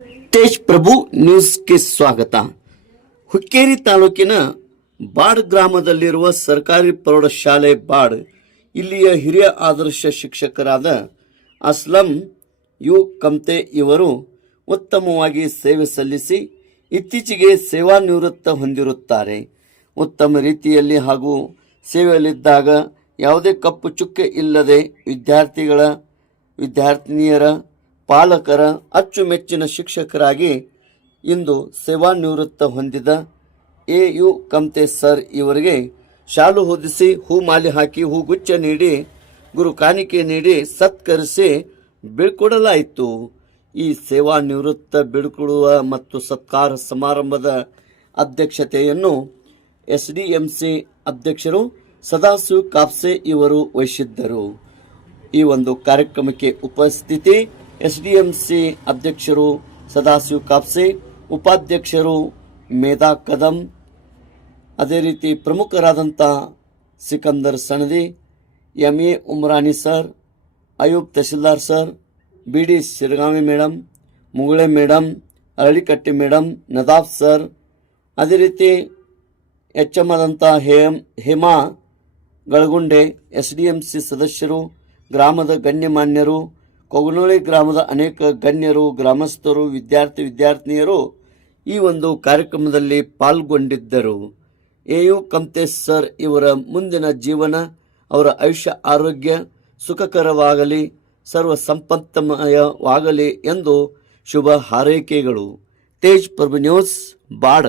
ತೇಜ್ ಪ್ರಭು ನ್ಯೂಸ್ಗೆ ಸ್ವಾಗತ. ಹುಕ್ಕೇರಿ ತಾಲೂಕಿನ ಬಾಡ್ ಗ್ರಾಮದಲ್ಲಿರುವ ಸರ್ಕಾರಿ ಪ್ರೌಢಶಾಲೆ ಬಾಡ್, ಇಲ್ಲಿಯ ಹಿರಿಯ ಆದರ್ಶ ಶಿಕ್ಷಕರಾದ ಅಸ್ಲಂ ಯು ಕಮ್ತೆ ಇವರು ಉತ್ತಮವಾಗಿ ಸೇವೆ ಸಲ್ಲಿಸಿ ಇತ್ತೀಚೆಗೆ ಸೇವಾನಿವೃತ್ತ ಹೊಂದಿರುತ್ತಾರೆ. ಉತ್ತಮ ರೀತಿಯಲ್ಲಿ ಹಾಗೂ ಸೇವೆಯಲ್ಲಿದ್ದಾಗ ಯಾವುದೇ ಕಪ್ಪು ಚುಕ್ಕೆ ಇಲ್ಲದೆ ವಿದ್ಯಾರ್ಥಿಗಳ, ವಿದ್ಯಾರ್ಥಿನಿಯರ ಪಾಲಕರ ಅಚ್ಚುಮೆಚ್ಚಿನ ಶಿಕ್ಷಕರಾಗಿ ಇಂದು ಸೇವಾನಿವೃತ್ತ ಹೊಂದಿದ ಎ ಯು ಕಮ್ತೆ ಸರ್ ಇವರಿಗೆ ಶಾಲು ಹೊದಿಸಿ ಹೂಮಾಲೆ ಹಾಕಿ ಹೂಗುಚ್ಛ ನೀಡಿ, ಗುರು ಕಾಣಿಕೆ ನೀಡಿ ಸತ್ಕರಿಸಿ ಬೀಳ್ಕೊಡಲಾಯಿತು. ಈ ಸೇವಾನಿವೃತ್ತ ಬೀಳ್ಕೊಡುವ ಮತ್ತು ಸತ್ಕಾರ ಸಮಾರಂಭದ ಅಧ್ಯಕ್ಷತೆಯನ್ನು ಎಸ್ ಡಿ ಎಂ ಸಿ ಅಧ್ಯಕ್ಷರು ಸದಾಶಿವ್ ಕಾಪ್ಸೆ ಇವರು ವಹಿಸಿದ್ದರು. ಈ ಒಂದು ಕಾರ್ಯಕ್ರಮಕ್ಕೆ ಉಪಸ್ಥಿತಿ ಎಸ್ ಡಿ ಎಂ ಸಿ ಅಧ್ಯಕ್ಷರು ಸದಾಶಿವ್ ಕಾಪ್ಸೆ, ಉಪಾಧ್ಯಕ್ಷರು ಮೇಧಾ ಕದಂ, ಅದೇ ರೀತಿ ಪ್ರಮುಖರಾದಂಥ Sikandar Sanadi M A Umrani sir Ayub tahsildar sir B D Shiragami madam Mugule madam Aralikatti madam Nadaf sir, ಅದೇ ರೀತಿ ಎಚ್ ಎಂ ಆದಂಥ ಹೇಮ್ Hema Galagunde S D M C ಸದಸ್ಯರು, ಗ್ರಾಮದ ಗಣ್ಯಮಾನ್ಯರು ಕೊಗನೋಳಿ ಗ್ರಾಮದ ಅನೇಕ ಗಣ್ಯರು, ಗ್ರಾಮಸ್ಥರು, ವಿದ್ಯಾರ್ಥಿ, ವಿದ್ಯಾರ್ಥಿನಿಯರು ಈ ಒಂದು ಕಾರ್ಯಕ್ರಮದಲ್ಲಿ ಪಾಲ್ಗೊಂಡಿದ್ದರು. ಎ ಯು ಕಮ್ತೇಶ್ ಸರ್ ಇವರ ಮುಂದಿನ ಜೀವನ, ಅವರ ಆಯುಷ್ಯ, ಆರೋಗ್ಯ ಸುಖಕರವಾಗಲಿ ಸರ್ವ ಸಂಪತ್ತಮಯವಾಗಲಿ ಎಂದು ಶುಭ ಹಾರೈಕೆಗಳು. ತೇಜ್ ಪ್ರಭು ನ್ಯೂಸ್ ಬಾಡ್